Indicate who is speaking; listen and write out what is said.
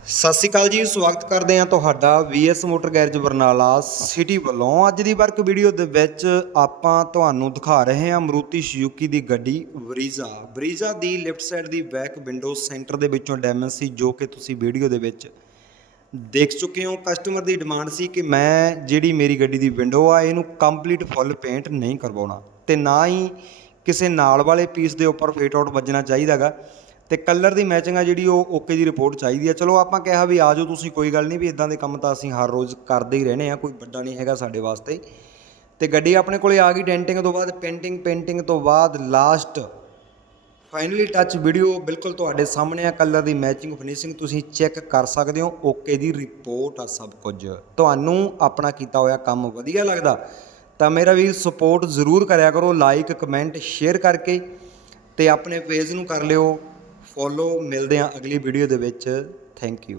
Speaker 1: ਸਤਿ ਸ਼੍ਰੀ ਅਕਾਲ ਜੀ, ਸਵਾਗਤ ਕਰਦੇ ਹਾਂ ਤੁਹਾਡਾ VS motor garage Barnala city ਵੱਲੋਂ। ਅੱਜ ਦੀ ਵਰਕ ਵੀਡੀਓ ਦੇ ਵਿੱਚ ਆਪਾਂ ਤੁਹਾਨੂੰ ਦਿਖਾ ਰਹੇ ਹਾਂ ਮਰੂਤੀ ਸ਼ਿਜ਼ੂਕੀ ਦੀ ਗੱਡੀ ਵਰੀਜ਼ਾ ਵਰੀਜ਼ਾ ਦੀ ਲੈਫਟ ਸਾਈਡ ਦੀ ਬੈਕ ਵਿੰਡੋ ਸੈਂਟਰ ਦੇ ਵਿੱਚੋਂ ਡੈਮੇਜ ਸੀ, ਜੋ ਕਿ ਤੁਸੀਂ ਵੀਡੀਓ ਦੇ ਵਿੱਚ ਦੇਖ ਚੁੱਕੇ ਹੋ। ਕਸਟਮਰ ਦੀ ਡਿਮਾਂਡ ਸੀ ਕਿ ਮੈਂ ਜਿਹੜੀ ਮੇਰੀ ਗੱਡੀ ਦੀ ਵਿੰਡੋ ਆ, ਇਹਨੂੰ ਕੰਪਲੀਟ ਫੁੱਲ ਪੇਂਟ ਨਹੀਂ ਕਰਵਾਉਣਾ ਤੇ ਨਾ ਹੀ ਕਿਸੇ ਨਾਲ ਵਾਲੇ ਪੀਸ ਦੇ ਉੱਪਰ ਫੇਟ ਆਊਟ ਵੱਜਣਾ ਚਾਹੀਦਾਗਾ ਤੇ ਕਲਰ ਦੀ ਮੈਚਿੰਗ ਆ ਜਿਹੜੀ ਉਹ ਓਕੇ ਦੀ ਰਿਪੋਰਟ ਚਾਹੀਦੀ ਆ। ਚਲੋ ਆਪਾਂ ਕਿਹਾ ਵੀ ਆਜੋ ਤੁਸੀਂ, ਕੋਈ ਗੱਲ ਨਹੀਂ ਵੀ ਇਦਾਂ ਦੇ ਕੰਮ ਤਾਂ ਅਸੀਂ ਹਰ ਰੋਜ਼ ਕਰਦੇ ਹੀ ਰਹਿੰਦੇ ਆ, ਕੋਈ ਵੱਡਾ ਨਹੀਂ ਹੈਗਾ ਸਾਡੇ ਵਾਸਤੇ। ਤੇ ਗੱਡੀ ਆਪਣੇ ਕੋਲੇ ਆ ਗਈ ਡੈਂਟਿੰਗ ਤੋਂ ਬਾਅਦ ਪੇਂਟਿੰਗ ਪੇਂਟਿੰਗ ਤੋਂ ਬਾਅਦ ਲਾਸਟ ਫਾਈਨਲੀ ਟੱਚ ਵੀਡੀਓ ਬਿਲਕੁਲ ਤੁਹਾਡੇ ਸਾਹਮਣੇ ਆ, ਕਲਰ ਦੀ ਮੈਚਿੰਗ ਫਿਨਿਸ਼ਿੰਗ ਤੁਸੀਂ ਚੈੱਕ ਕਰ ਸਕਦੇ ਹੋ, ਓਕੇ ਦੀ ਰਿਪੋਰਟ ਆ ਸਭ ਕੁਝ। ਤੁਹਾਨੂੰ ਆਪਣਾ ਕੀਤਾ ਹੋਇਆ ਕੰਮ ਵਧੀਆ ਲੱਗਦਾ ਤਾਂ ਮੇਰਾ ਵੀ ਸਪੋਰਟ ਜ਼ਰੂਰ ਕਰਿਆ ਕਰੋ ਲਾਈਕ ਕਮੈਂਟ ਸ਼ੇਅਰ ਕਰਕੇ ਤੇ ਆਪਣੇ ਪੇਜ ਨੂੰ ਕਰ ਲਿਓ। ਫੋਲੋ ਮਿਲਦੇ ਹਾਂ ਅਗਲੀ ਵੀਡੀਓ ਦੇ ਵਿੱਚ। Thank you